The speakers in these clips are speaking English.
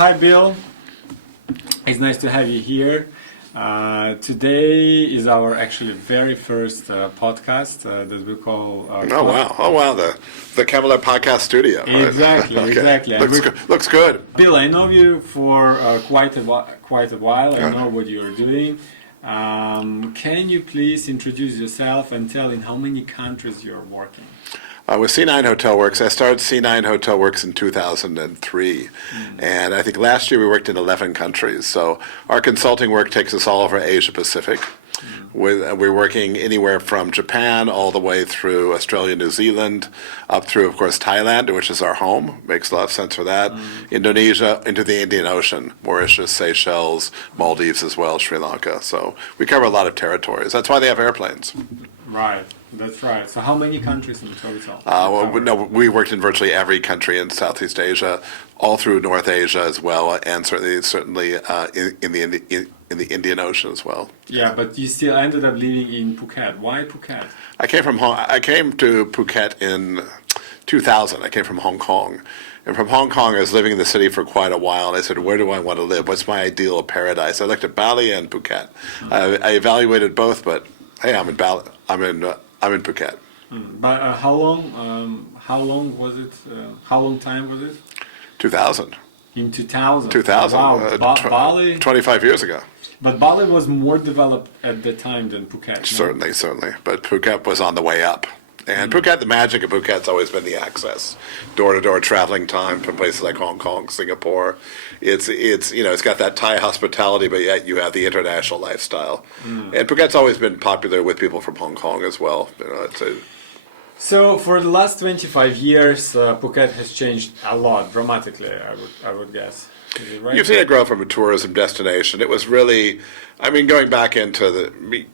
Hi Bill, it's nice to have you here. Today is our actually very first podcast that we call. Oh wow! The Camelot Podcast Studio. Right? Exactly, Okay. exactly. Looks good. Bill, I know you for quite a while. I know what you are doing. Can you please introduce yourself and tell in how many countries you're working? With C9 Hotelworks, I started C9 Hotelworks in 2003, and I think last year we worked in 11 countries. So our consulting work takes us all over Asia Pacific. We're working anywhere from Japan all the way through Australia, New Zealand, up through, of course, Thailand, which is our home. Makes a lot of sense for that. Indonesia, into the Indian Ocean, Mauritius, Seychelles, Maldives as well, Sri Lanka. So we cover a lot of territories. That's why they have airplanes. Right, that's right. So how many countries in total? We worked in virtually every country in Southeast Asia, all through North Asia as well, and certainly in the Indian Ocean as well. Yeah, but you still ended up living in Phuket. Why Phuket? I came to Phuket in 2000. I came from Hong Kong. And from Hong Kong, I was living in the city for quite a while, and I said, where do I want to live? What's my ideal paradise? I looked at Bali and Phuket. I evaluated both, but hey, I'm in Bali. I'm in Phuket. But how long was it? How long time was it? 2000. In 2000. 2000. Wow, Bali. 25 years ago. But Bali was more developed at the time than Phuket. No? Certainly. But Phuket was on the way up. And Phuket, the magic of Phuket's always been the access, door-to-door traveling time from places like Hong Kong, Singapore. It's got that Thai hospitality, but yet you have the international lifestyle. And Phuket's always been popular with people from Hong Kong as well. So for the last 25 years, Phuket has changed a lot, dramatically, I would guess. Is it right? You've seen it grow from a tourism destination. It was really, going back into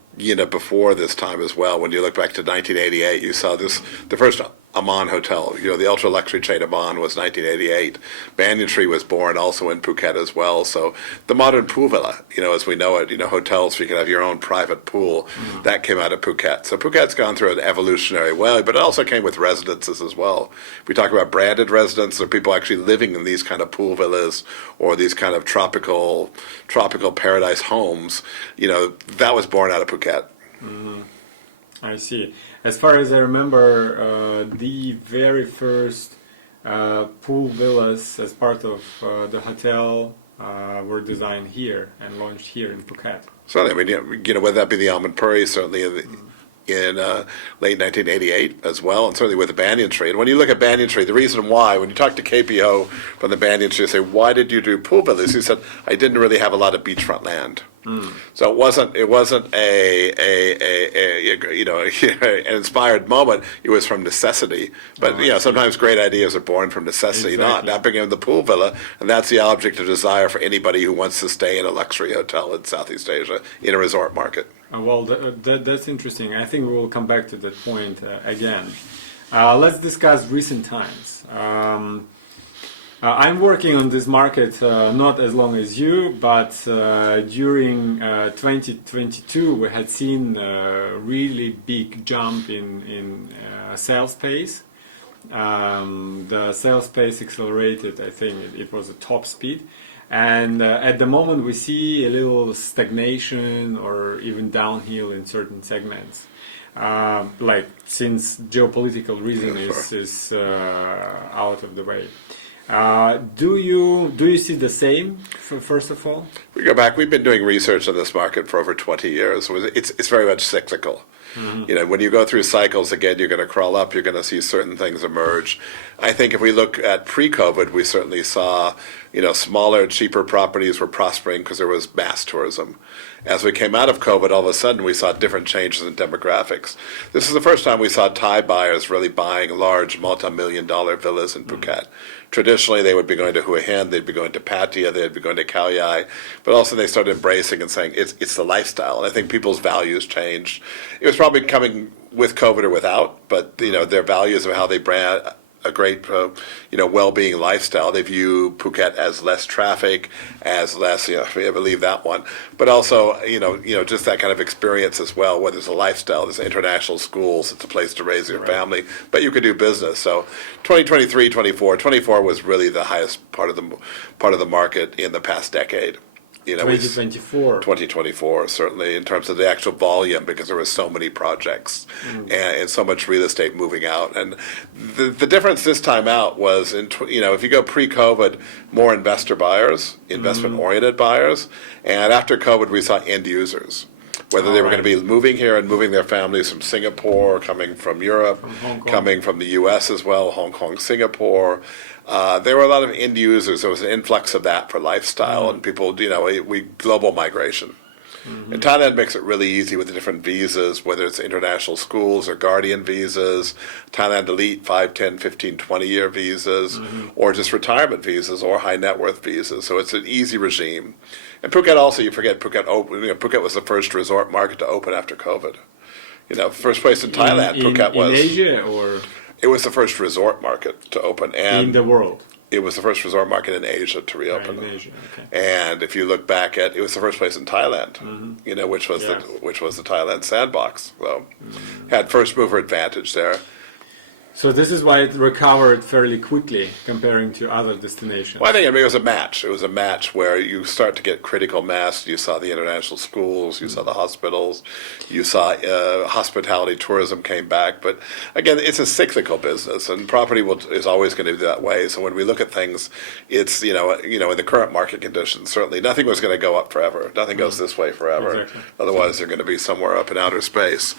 before this time as well, when you look back to 1988, you saw the first Aman Hotel. The ultra-luxury chain Aman was 1988. Banyan Tree was born also in Phuket as well. So the modern pool villa, as we know it, hotels where you can have your own private pool, that came out of Phuket. So Phuket's gone through an evolutionary way, but it also came with residences as well. If we talk about branded residences, or people actually living in these kind of pool villas or these kind of tropical paradise homes, that was born out of Phuket. I see. As far as I remember, the very first pool villas as part of the hotel were designed here and launched here in Phuket. Certainly, whether that be the Almond Puri, certainly in late 1988 as well, and certainly with the Banyan Tree. And when you look at Banyan Tree, the reason why, when you talk to KPO from the Banyan Tree, you say, why did you do pool villas? He said, I didn't really have a lot of beachfront land. So it wasn't an inspired moment. It was from necessity. But sometimes great ideas are born from necessity, exactly. not bringing in the pool villa, and that's the object of desire for anybody who wants to stay in a luxury hotel in Southeast Asia in a resort market. Well, that's interesting. I think we will come back to that point again. Let's discuss recent times. I'm working on this market not as long as you, but during 2022 we had seen a really big jump in sales pace. The sales pace accelerated. I think it was a top speed. And at the moment we see a little stagnation or even downhill in certain segments. Since geopolitical reason is out of the way. Do you see the same, first of all? We go back, we've been doing research on this market for over 20 years. It's very much cyclical. When you go through cycles, again, you're going to crawl up, you're going to see certain things emerge. I think if we look at pre-COVID, we certainly saw, smaller, cheaper properties were prospering because there was mass tourism. As we came out of COVID, all of a sudden we saw different changes in demographics. This is the first time we saw Thai buyers really buying large multi-million-dollar villas in Phuket. Traditionally, they would be going to Hua Hin, they'd be going to Pattaya, they'd be going to Khao Lak, but also they started embracing and saying it's the lifestyle. And I think people's values changed. It was probably coming with COVID or without, but their values of how they well-being lifestyle. They view Phuket as less traffic, as less, I believe that one, but also, just that kind of experience as well, where there's a lifestyle, there's international schools, it's a place to raise your family, but you could do business. So 2023, 24 was really the highest part of the market in the past decade. 2024, certainly, in terms of the actual volume, because there were so many projects and so much real estate moving out. And the difference this time out was, if you go pre-COVID, more investor buyers, investment-oriented buyers, and after COVID, we saw end users. Whether they were going to be moving here and moving their families from Singapore, coming from Europe, coming from the U.S. as well, Hong Kong, Singapore. There were a lot of end users. There was an influx of that for lifestyle and people, global migration. And Thailand makes it really easy with the different visas, whether it's international schools or guardian visas, Thailand Elite 5, 10, 15, 20-year visas, or just retirement visas or high net worth visas. So it's an easy regime. And Phuket also, you forget, Phuket was the first resort market to open after COVID. First place in Thailand, Phuket was. In Asia or? It was the first resort market to open. And in the world? It was the first resort market in Asia to reopen. In Asia, okay. And if you look back it was the first place in Thailand, which was the Thailand sandbox. So had first mover advantage there. So this is why it recovered fairly quickly comparing to other destinations. Well, I think it was a match. It was a match where you start to get critical mass. You saw the international schools, you saw the hospitals, you saw hospitality tourism came back. But again, it's a cyclical business, and property is always going to be that way. So when we look at things, it's in the current market conditions, certainly nothing was going to go up forever. Nothing goes this way forever. Exactly. Otherwise, they're going to be somewhere up in outer space.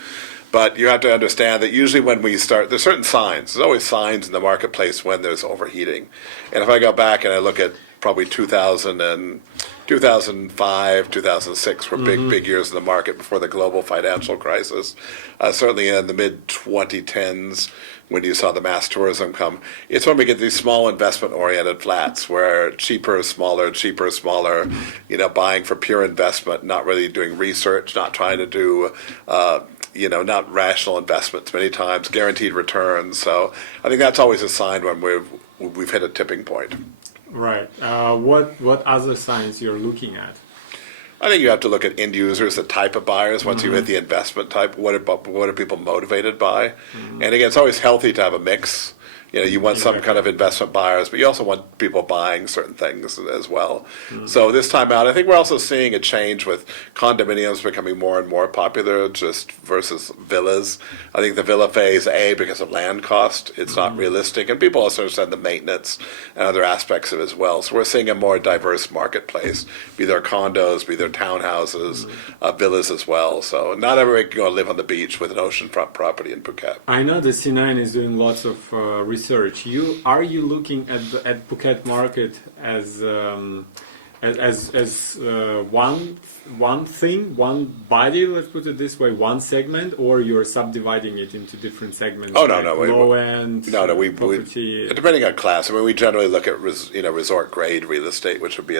But you have to understand that usually when we start, there's certain signs. There's always signs in the marketplace when there's overheating. And if I go back and I look at probably 2005, 2006 were big years in the market before the global financial crisis. Certainly in the mid-2010s, when you saw the mass tourism come, it's when we get these small investment-oriented flats where cheaper, smaller, buying for pure investment, not really doing research, not trying to do not rational investments many times, guaranteed returns. So I think that's always a sign when we've hit a tipping point. Right. What other signs you're looking at? I think you have to look at end users, the type of buyers. Once you hit the investment type, what are people motivated by? And again, it's always healthy to have a mix. You want some kind of investment buyers, but you also want people buying certain things as well. So this time out, I think we're also seeing a change with condominiums becoming more and more popular just versus villas. I think the villa phase, because of land cost, it's not realistic. And people also understand the maintenance and other aspects of it as well. So we're seeing a more diverse marketplace, be there condos, be there townhouses, villas as well. So not everybody can go live on the beach with an oceanfront property in Phuket. I know the C9 is doing lots of research. Are you looking at Phuket market as one thing, one body? Let's put it this way: one segment, or you're subdividing it into different segments? Oh like no, low end. We property. Depending on class. I mean, we generally look at resort grade real estate, which would be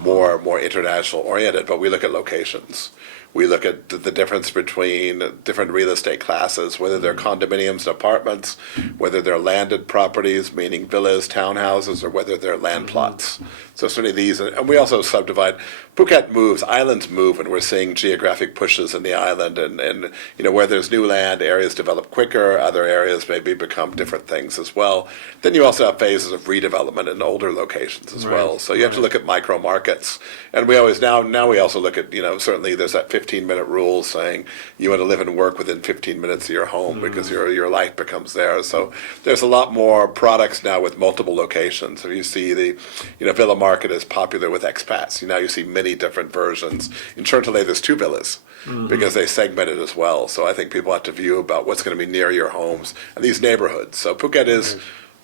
more international oriented. But we look at locations. We look at the difference between different real estate classes, whether they're condominiums and apartments, whether they're landed properties, meaning villas, townhouses, or whether they're land plots. So certainly these, and we also subdivide. Phuket moves, islands move, and we're seeing geographic pushes in the island, and where there's new land, areas develop quicker, other areas maybe become different things as well. Then you also have phases of redevelopment in older locations as well. So you have to look at micro markets, and we always now we also look at certainly there's that 15-minute rule saying you want to live and work within 15 minutes of your home because your life becomes there. So there's a lot more products now with multiple locations. So you see the villa market is popular with expats. Now you see many different versions. In Cherntale, there's 2 villas because they segment it as well. So I think people have to view about what's going to be near your homes and these neighborhoods. So Phuket is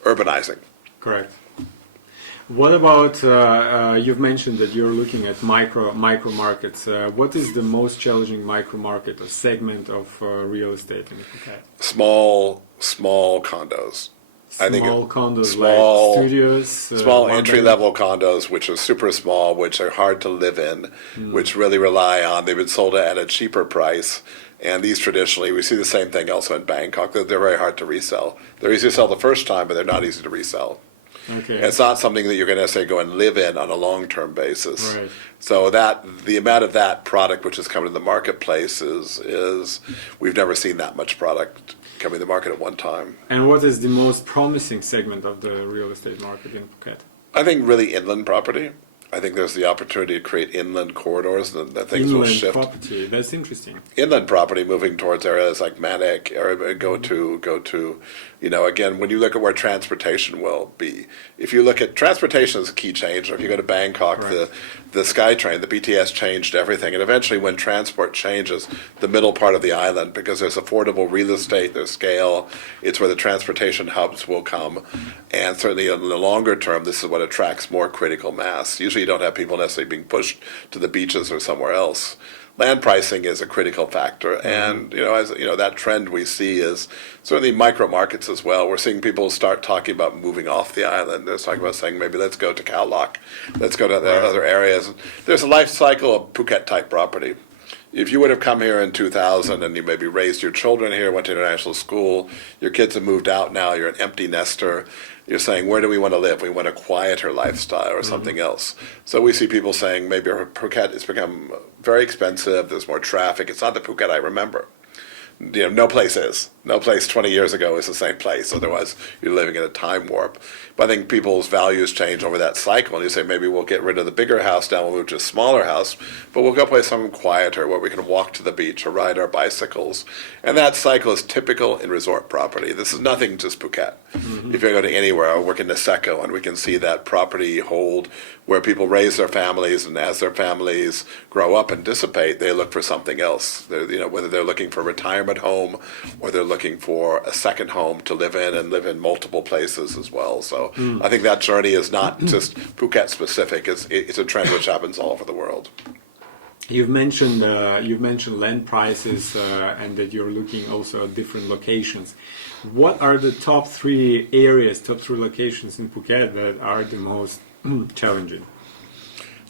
urbanizing. Correct. What about, you've mentioned that you're looking at micro markets. What is the most challenging micro market or segment of real estate in Phuket? Small condos. Small condos like studios? Small entry-level condos, which are super small, which are hard to live in, which really rely on, they've been sold at a cheaper price, And these traditionally, we see the same thing also in Bangkok. They're very hard to resell. They're easy to sell the first time, but they're not easy to resell. Okay. It's not something that you're going to necessarily go and live in on a long-term basis. Right. So that the amount of that product which is coming to the marketplace is we've never seen that much product coming to the market at one time. And what is the most promising segment of the real estate market in Phuket? I think really inland property. I think there's the opportunity to create inland corridors that things will Inland shift. property, that's interesting. Inland property moving towards areas like Manik, or go to, again, when you look at where transportation will be, if you look at transportation as a key change, or if you go to Bangkok, Right. the SkyTrain, the BTS changed everything, and eventually when transport changes, the middle part of the island, because there's affordable real estate, there's scale, it's where the transportation hubs will come, and certainly in the longer term, this is what attracts more critical mass. Usually you don't have people necessarily being pushed to the beaches or somewhere else. Land pricing is a critical factor, and that trend we see is certainly micro markets as well. We're seeing people start talking about moving off the island. They're talking about saying maybe let's go to Khao Lak, let's go to other areas. There's a life cycle of Phuket type property. If you would have come here in 2000 and you maybe raised your children here, went to international school, your kids have moved out now, you're an empty nester, you're saying, where do we want to live? We want a quieter lifestyle or something else. So we see people saying maybe Phuket has become very expensive, there's more traffic. It's not the Phuket I remember. No place is. No place 20 years ago is the same place. Otherwise, you're living in a time warp. But I think people's values change over that cycle. And you say, maybe we'll get rid of the bigger house now, we'll move to a smaller house, but we'll go play something quieter where we can walk to the beach or ride our bicycles. And that cycle is typical in resort property. This is nothing just Phuket. Mm-hmm. If you go to anywhere, I work in Niseko, and we can see that property hold where people raise their families, and as their families grow up and dissipate, they look for something else. Whether they're looking for a retirement home or they're looking for a second home to live in and live in multiple places as well. So I think that journey is not just Phuket specific. It's a trend which happens all over the world. You've mentioned land prices and that you're looking also at different locations. What are the top three locations in Phuket that are the most challenging?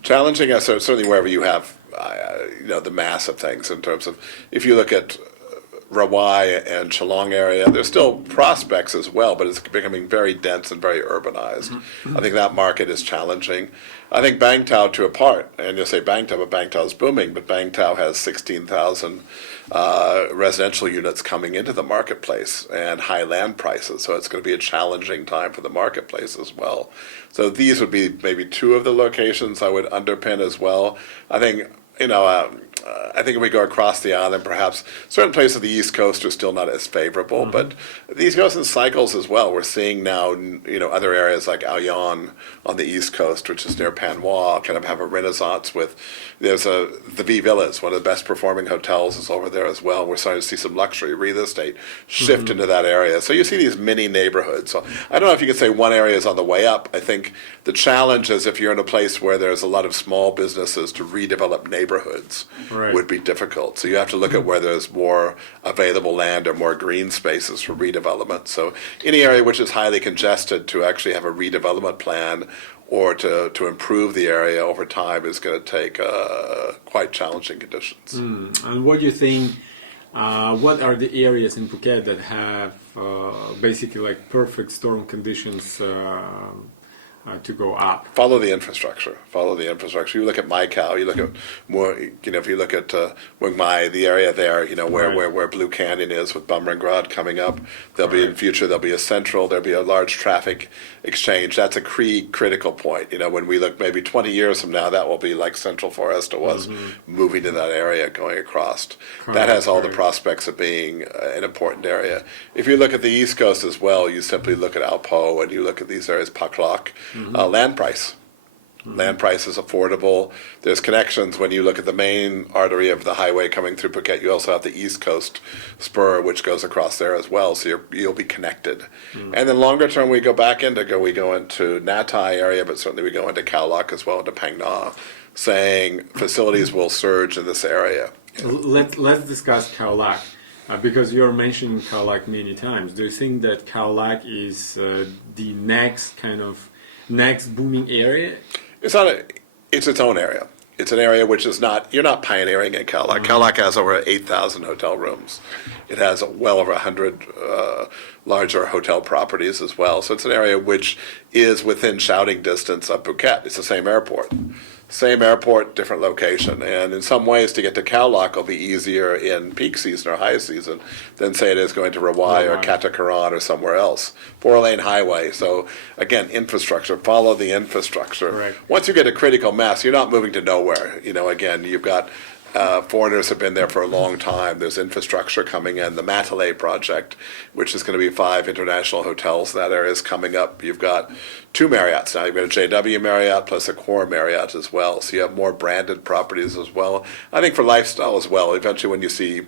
Challenging, certainly wherever you have the mass of things in terms of, if you look at Rawai and Chalong area, there's still prospects as well, but it's becoming very dense and very urbanized. Mm-hmm. I think that market is challenging. I think Bang Tao to a part, and you'll say Bang Tao, but Bang Tao is booming, but Bang Tao has 16,000 residential units coming into the marketplace and high land prices, so it's going to be a challenging time for the marketplace as well. So these would be maybe two of the locations I would underpin as well. I think, I think if we go across the island, perhaps certain places of the East Coast are still not as favorable, mm-hmm. but these goes in cycles as well. We're seeing now, other areas like Ao Yon on the East Coast, which is near Panwa, kind of have a renaissance with, the V Villas, one of the best performing hotels is over there as well. We're starting to see some luxury real estate shift mm-hmm. into that area. So you see these mini neighborhoods. So I don't know if you could say one area is on the way up. I think the challenge is if you're in a place where there's a lot of small businesses, to redevelop neighborhoods would be difficult. So you have to look at where there's more available land or more green spaces for redevelopment. So any area which is highly congested, to actually have a redevelopment plan or to improve the area over time is going to take quite challenging conditions. And what do you think, what are the areas in Phuket that have basically like perfect storm conditions to go up? Follow the infrastructure. You look at Mai Khao, you look at more, if you look at Muang Mai, the area there, where Blue Canyon is with Bumrungrad coming up, there'll be in future, there'll be there'll be a large traffic exchange. That's a critical point. When we look maybe 20 years from now, that will be like Central Forest was mm-hmm. moving to that area, going across. That has all the prospects of being an important area. If you look at the East Coast as well, you simply look at Alpo and you look at these areas, Khao Lak, mm-hmm. Land price. Mm-hmm. Land price is affordable. There's connections when you look at the main artery of the highway coming through Phuket. You also have the East Coast spur, which goes across there as well. So you'll be connected. Mm-hmm. And then longer term, we go into Natai area, but certainly we go into Khao Lak as well, into Phang Nga, saying facilities will surge in this area. Let's discuss Khao Lak. Because you're mentioning Khao Lak many times. Do you think that Khao Lak is the next booming area? It's its own area. It's an area which is not, you're not pioneering in Khao Lak. Khao Lak has over 8,000 hotel rooms. It has well over 100 larger hotel properties as well. So it's an area which is within shouting distance of Phuket. It's the same airport. Same airport, different location. And in some ways, to get to Khao Lak will be easier in peak season or high season than, say, it is going to Rawai or Katakaran or somewhere else. 4-lane highway. So, again, infrastructure. Follow the infrastructure. Right. Once you get a critical mass, you're not moving to nowhere. You know, again, you've got foreigners have been there for a long time. There's infrastructure coming in. The Matalay project, which is going to be 5 international hotels in that area, is coming up. You've got 2 Marriotts now. You've got a JW Marriott plus a Core Marriott as well. So you have more branded properties as well. I think for lifestyle as well, eventually when you see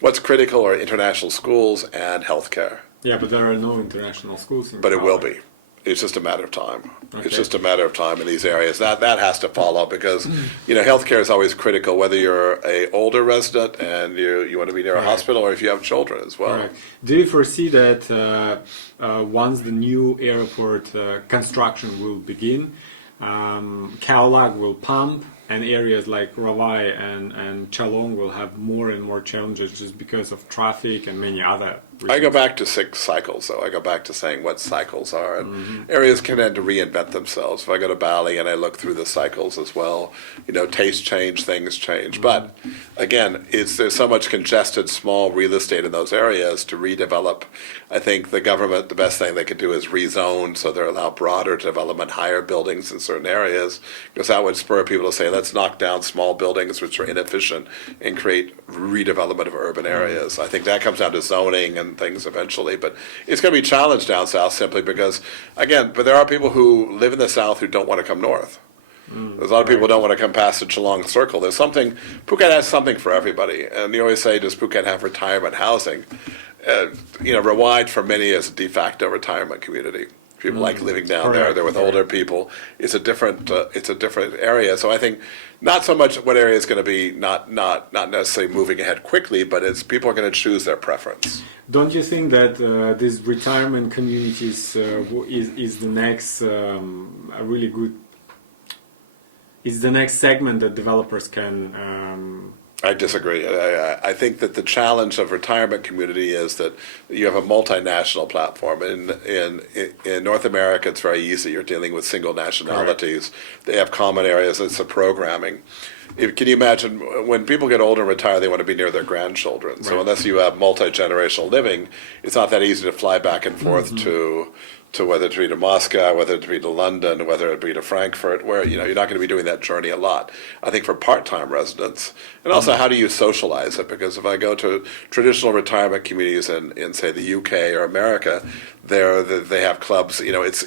what's critical are international schools and healthcare. Yeah, but there are no international schools in But it Khao will Lak. be. It's just a matter of time. Okay. It's just a matter of time in these areas. That has to follow because, you know, healthcare is always critical, whether you're a older resident and you want to be near a hospital or if you have children as well. Right. Do you foresee that once the new airport construction will begin, Khao Lak will pump and areas like Rawai and Chalong will have more and more challenges just because of traffic and many other reasons? I go back to 6 cycles, though. I go back to saying what cycles are. And areas can tend to reinvent themselves. If I go to Bali and I look through the cycles as well, you know, tastes change, things change. But again, there's so much congested small real estate in those areas to redevelop. I think the government, the best thing they could do is rezone so they allow broader development, higher buildings in certain areas, because that would spur people to say, let's knock down small buildings which are inefficient and create redevelopment of urban areas. I think that comes down to zoning and things eventually, but it's going to be challenged down south simply because, again, but there are people who live in the south who don't want to come north. There's a lot of people who don't want to come past the Geelong Circle. There's something, Phuket has something for everybody. And you always say, does Phuket have retirement housing? You know, Rawai for many is a de facto retirement community. People like living down there. They're with older people. It's a different area. So I think not so much what area is going to be not necessarily moving ahead quickly, but it's people are going to choose their preference. Don't you think that these retirement communities is the next a really good? Is the next segment that developers can? I disagree. I think that the challenge of retirement community is that you have a multinational platform. In North America, it's very easy. You're dealing with single nationalities. Correct. They have common areas. It's the programming. Can you imagine when people get older and retire, they want to be near their grandchildren. Right. So unless you have multi-generational living, it's not that easy to fly back and forth to whether it be to Moscow, whether it be to London, whether it be to Frankfurt, where you're not going to be doing that journey a lot. I think for part-time residents, and also how do you socialize it? Because if I go to traditional retirement communities in say the UK or America, they have clubs. You know, it's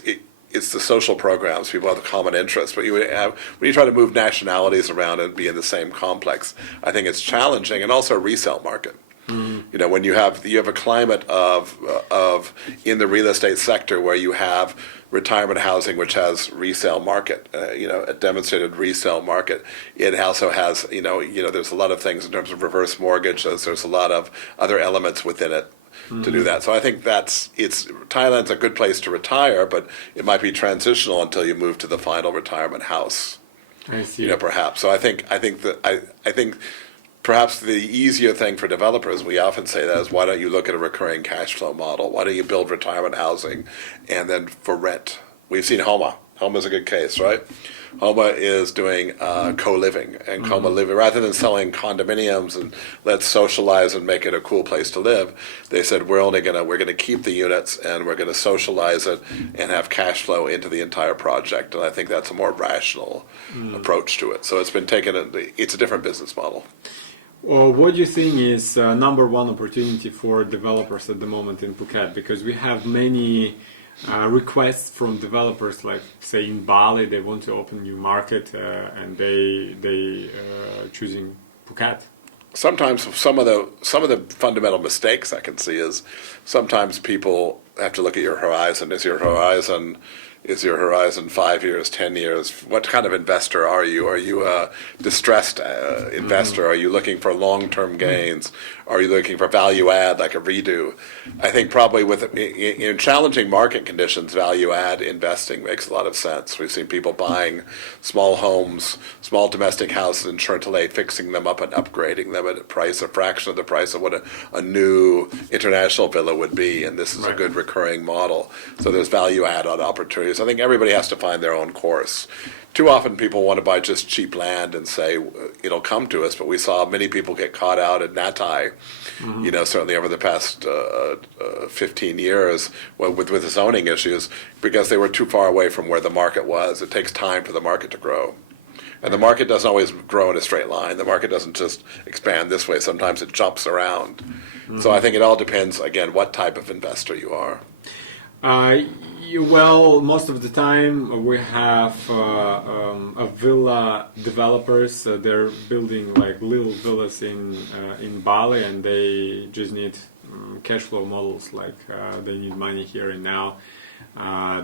the social programs. People have common interests, but when you try to move nationalities around and be in the same complex, I think it's challenging, and also a resale market. You know, when you have a climate of in the real estate sector where you have retirement housing which has resale market, you know, a demonstrated resale market. It also has, you know, there's a lot of things in terms of reverse mortgages. There's a lot of other elements within it to do that. So I think Thailand's a good place to retire, but it might be transitional until you move to the final retirement house. I see. You know, perhaps. So I think perhaps the easier thing for developers, we often say that, is why don't you look at a recurring cash flow model? Why don't you build retirement housing and then for rent? We've seen Homa. Homa's a good case, right? Homa is doing co-living and co-living. Rather than selling condominiums and let's socialize and make it a cool place to live, they said we're going to keep the units and we're going to socialize it and have cash flow into the entire project. And I think that's a more rational approach to it. So it's a different business model. Well, what do you think is number one opportunity for developers at the moment in Phuket? Because we have many requests from developers, like say in Bali, they want to open new market and they choosing Phuket. Sometimes some of the fundamental mistakes I can see is sometimes people have to look at your horizon. Is your horizon Is your horizon 5 years, 10 years? What kind of investor are you? Are you a distressed investor? Are you looking for long-term gains? Are you looking for value add like a redo? I think probably in challenging market conditions, value add investing makes a lot of sense. We've seen people buying small homes, small domestic houses in Chantilly, fixing them up and upgrading them at a fraction of the price of what a new international villa would be. And this is a good recurring model. So there's value add on opportunities. I think everybody has to find their own course. Too often people want to buy just cheap land and say, it'll come to us, but we saw many people get caught out at Natai, certainly over the past 15 years with the zoning issues, because they were too far away from where the market was. It takes time for the market to grow. And the market doesn't always grow in a straight line. The market doesn't just expand this way. Sometimes it jumps around. So I think it all depends, again, what type of investor you are. Well, most of the time we have a villa developers. They're building like little villas in Bali, and they just need cash flow models. Like they need money here and now.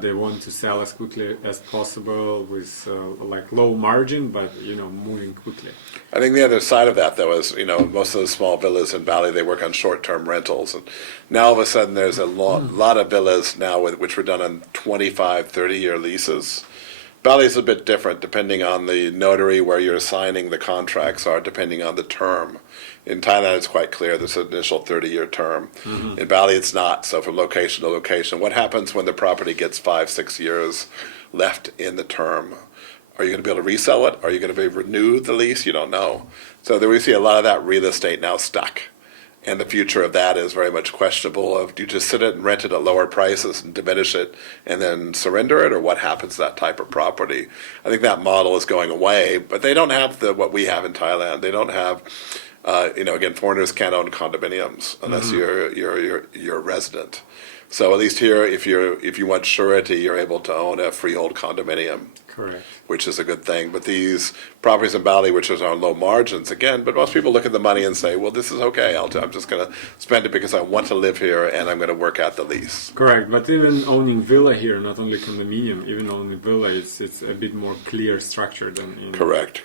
They want to sell as quickly as possible with like low margin, but moving quickly. I think the other side of that, though, is most of the small villas in Bali, they work on short-term rentals, and now all of a sudden there's a lot of villas now which were done on 25, 30-year leases. Bali is a bit different depending on the notary where you're signing the contracts are, depending on the term. In Thailand, it's quite clear there's an initial 30-year term. In Bali, it's not. So from location to location, what happens when the property gets 5, 6 years left in the term? Are you going to be able to resell it? Are you going to be able to renew the lease? You don't know. So there we see a lot of that real estate now stuck. And the future of that is very much questionable. Do you just sit it and rent it at lower prices and diminish it and then surrender it? Or what happens to that type of property? I think that model is going away. But they don't have what we have in Thailand. They don't have... again, foreigners can't own condominiums unless you're a resident. So at least here, if you want surety, you're able to own a freehold condominium. Correct. Which is a good thing. But these properties in Bali, which are on low margins, again, but most people look at the money and say, well, this is okay. I'm just going to spend it because I want to live here and I'm going to work out the lease. Correct. But even owning villa here, not only condominium, even owning villa, it's a bit more clear structure than in... Correct.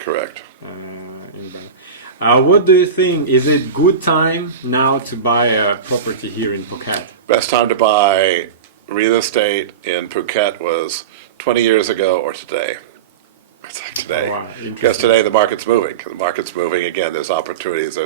In Bali. What do you think? Is it good time now to buy a property here in Phuket? Best time to buy real estate in Phuket was 20 years ago or today. It's like today. Oh, wow. Because today the market's moving. The market's moving again. There's opportunities.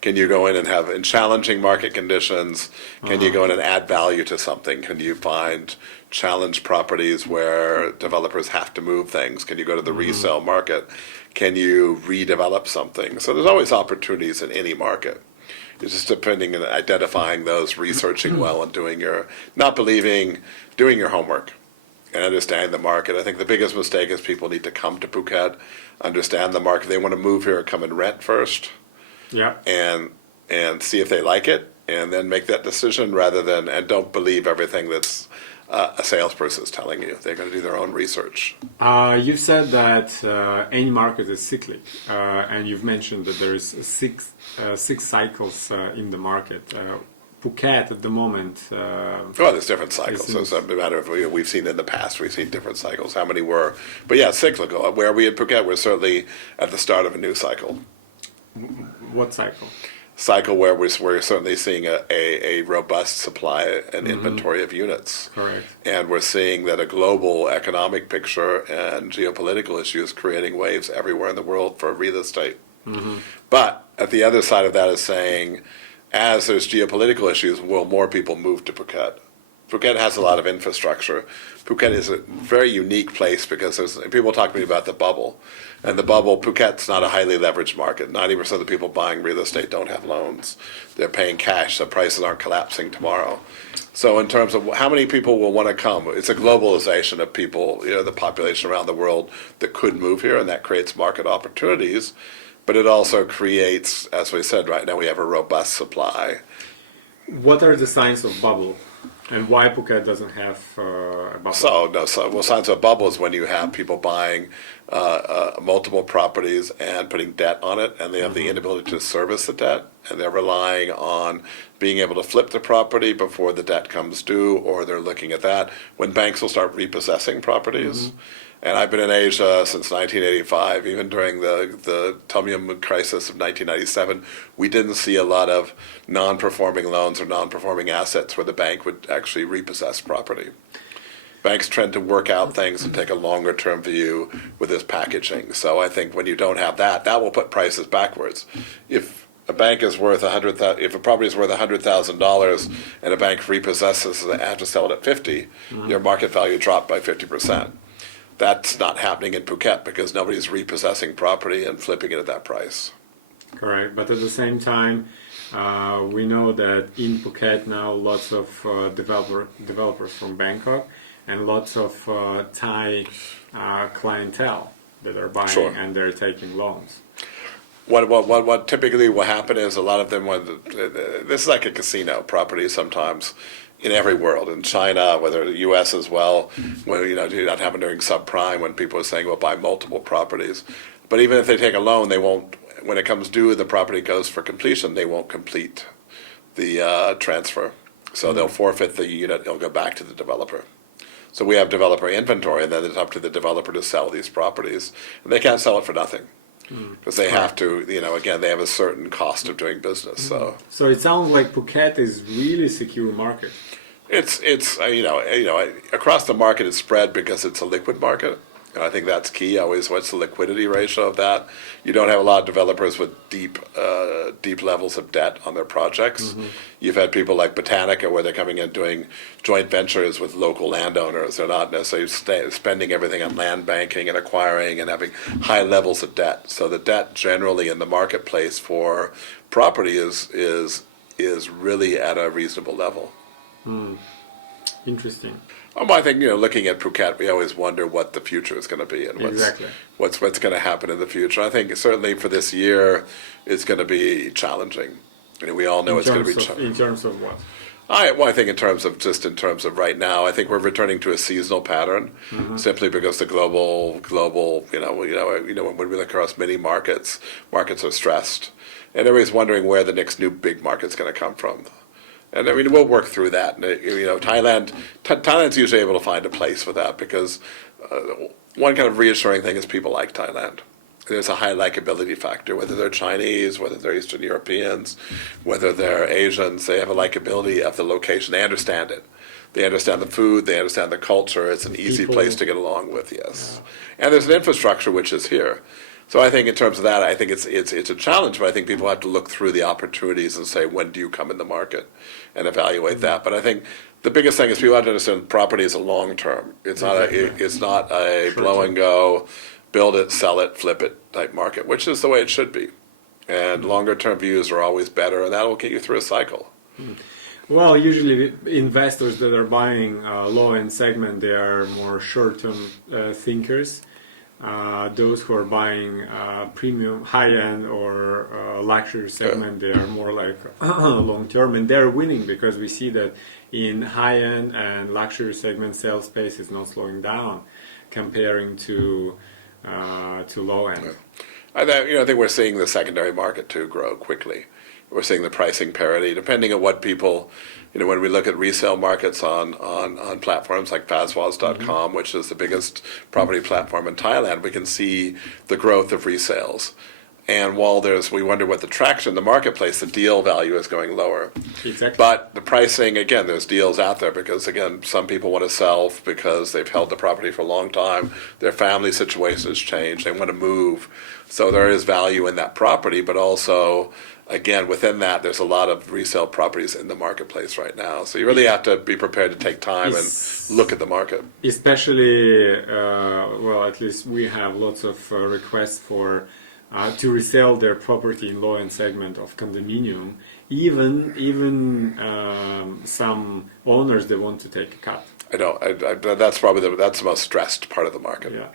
Can you go in and have, in challenging market conditions, can you go in and add value to something? Can you find challenged properties where developers have to move things? Can you go to the resale market? Can you redevelop something? So there's always opportunities in any market. It's just depending on identifying those, researching well, and doing your homework and understanding the market. I think the biggest mistake is people need to come to Phuket, understand the market. They want to move here, come and rent first, and see if they like it, and then make that decision and don't believe everything that's a salesperson is telling you. They're going to do their own research. You've said that any market is cyclic, and you've mentioned that there is six cycles in the market. Phuket at the moment. There's different cycles. So it's a matter of we've seen in the past. We've seen different cycles. How many were? But yeah, cyclical. Where are we at Phuket? We're certainly at the start of a new cycle. What cycle? Cycle where we're certainly seeing a robust supply and inventory of units. Correct. And we're seeing that a global economic picture and geopolitical issues creating waves everywhere in the world for real estate. But at the other side of that is saying, as there's geopolitical issues, will more people move to Phuket? Phuket has a lot of infrastructure. Phuket is a very unique place because people talk to me about the bubble. And the bubble, Phuket's not a highly leveraged market. 90% of the people buying real estate don't have loans. They're paying cash, so prices aren't collapsing tomorrow. So in terms of how many people will want to come, it's a globalization of people, the population around the world that could move here, and that creates market opportunities. But it also creates, as we said, right now we have a robust supply. What are the signs of bubble? And why Phuket doesn't have a bubble? Signs of a bubble is when you have people buying multiple properties and putting debt on it, and they have the inability to service the debt, and they're relying on being able to flip the property before the debt comes due, or they're looking at that when banks will start repossessing properties. And I've been in Asia since 1985. Even during the Tom Yum crisis of 1997, we didn't see a lot of non-performing loans or non-performing assets where the bank would actually repossess property. Banks tend to work out things and take a longer-term view with this packaging. So I think when you don't have that, that will put prices backwards. If a bank is worth if a property is worth $100,000 and a bank repossesses and they have to sell it at 50, your market value dropped by 50%. That's not happening in Phuket because nobody's repossessing property and flipping it at that price. Correct, but at the same time, we know that in Phuket now lots of developers from Bangkok and lots of Thai clientele that are buying and they're taking loans. What typically will happen is a lot of them, this is like a casino property sometimes. In every world, in China, whether the U.S. as well, when that happened during subprime when people are saying, "Well, buy multiple properties," but even if they take a loan, they won't. When it comes due, the property goes for completion. They won't complete the transfer, so they'll forfeit the unit. It'll go back to the developer. So we have developer inventory, and then it's up to the developer to sell these properties, and they can't sell it for nothing. Because they have to, again, they have a certain cost of doing business. So it sounds like Phuket is really secure market. It's across the market it's spread because it's a liquid market, and I think that's key. Always, what's the liquidity ratio of that? You don't have a lot of developers with deep levels of debt on their projects. You've had people like Botanica where they're coming in doing joint ventures with local landowners. They're not necessarily spending everything on land banking and acquiring and having high levels of debt. So the debt generally in the marketplace for property is really at a reasonable level. Interesting. I think looking at Phuket, we always wonder what the future is going to be and what's going to happen in the future. I think certainly for this year, it's going to be challenging. We all know it's going to be challenging. In terms of what? I think in terms of right now, I think we're returning to a seasonal pattern, simply because the global, when we look across many markets are stressed, and everybody's wondering where the next new big market's going to come from. And we'll work through that. Thailand's usually able to find a place for that because one kind of reassuring thing is people like Thailand. There's a high likability factor, whether they're Chinese, whether they're Eastern Europeans, whether they're Asians. They have a likability of the location. They understand it. They understand the food. They understand the culture. It's an easy place to get along with. Yes, and there's an infrastructure which is here. So I think in terms of that, I think it's a challenge, but I think people have to look through the opportunities and say, when do you come in the market, and evaluate that. But I think the biggest thing is people have to understand property is a long term. It's not a blow and go, build it, sell it, flip it type market, which is the way it should be. And longer term views are always better, and that will get you through a cycle. Well, usually investors that are buying low-end segment, they are more short-term thinkers. Those who are buying premium, high-end or luxury segment, they are more like long-term, and they're winning because we see that in high-end and luxury segment, sales space is not slowing down comparing to low-end. I think we're seeing the secondary market too grow quickly. We're seeing the pricing parity, depending on what people, when we look at resale markets on platforms like Fazwaz.com, which is the biggest property platform in Thailand, we can see the growth of resales. And while we wonder what the traction in the marketplace, the deal value is going lower. Exactly. But the pricing, again, there's deals out there because, again, some people want to sell because they've held the property for a long time. Their family situation has changed. They want to move. So there is value in that property, but also, again, within that, there's a lot of resale properties in the marketplace right now. So you really have to be prepared to take time and look at the market. Especially, at least we have lots of requests for to resell their property in low-end segment of condominium. Even some owners, they want to take a cut. I know. That's probably that's the most stressed part of the market. Yeah.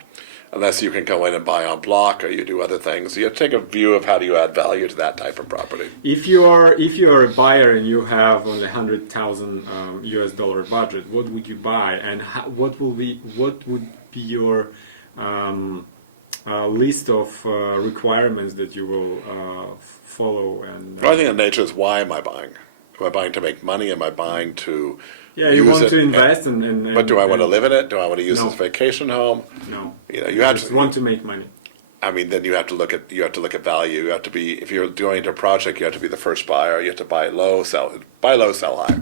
unless you can go in and buy en bloc or you do other things. You have to take a view of how do you add value to that type of property. If you are a buyer and you have only $100,000 US dollar budget, what would you buy, and what would be your list of requirements that you will follow? And Well, I think the nature is, why am I buying? Am I buying to make money? Am I buying to yeah, you use want it? to invest and But do I want to live in it? Do I want to use No. it as a vacation home? No, You know, you have just to want to make money. I mean, then you have to look at value. You have to be, if you're going into a project, you have to be the first buyer. You have to buy low, sell high.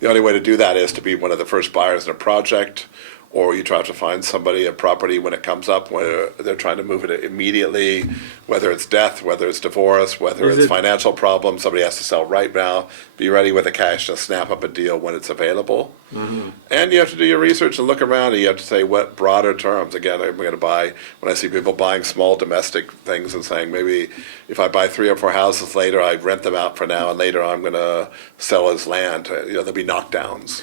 The only way to do that is to be one of the first buyers in a project, or you try to find somebody, a property when it comes up, where they're trying to move it immediately, whether it's death, whether it's divorce, whether it's financial problems, somebody has to sell right now, be ready with the cash to snap up a deal when it's available. Mm-hmm. And you have to do your research and look around, and you have to say what broader terms. Again, I'm going to buy, when I see people buying small domestic things and saying, maybe if I buy 3 or 4 houses later, I rent them out for now, and later I'm going to sell as land. There'll be knockdowns.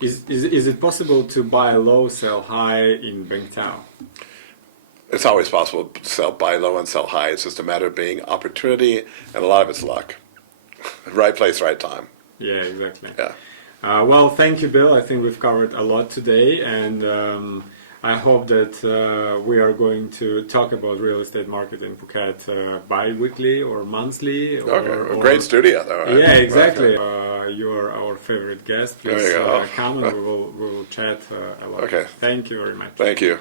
Is it possible to buy low, sell high in Bangtao? It's always possible to buy low and sell high. It's just a matter of being opportunity, and a lot of it's luck. Right place, right time. Yeah, exactly. Yeah. Well, thank you, Bill. I think we've covered a lot today, and I hope that we are going to talk about real estate market in Phuket bi-weekly or monthly. Okay, great studio, though. Right? Yeah, exactly. You are our favorite guest. Please There you go. come and we will chat a lot. Okay. Thank you very much. Thank you.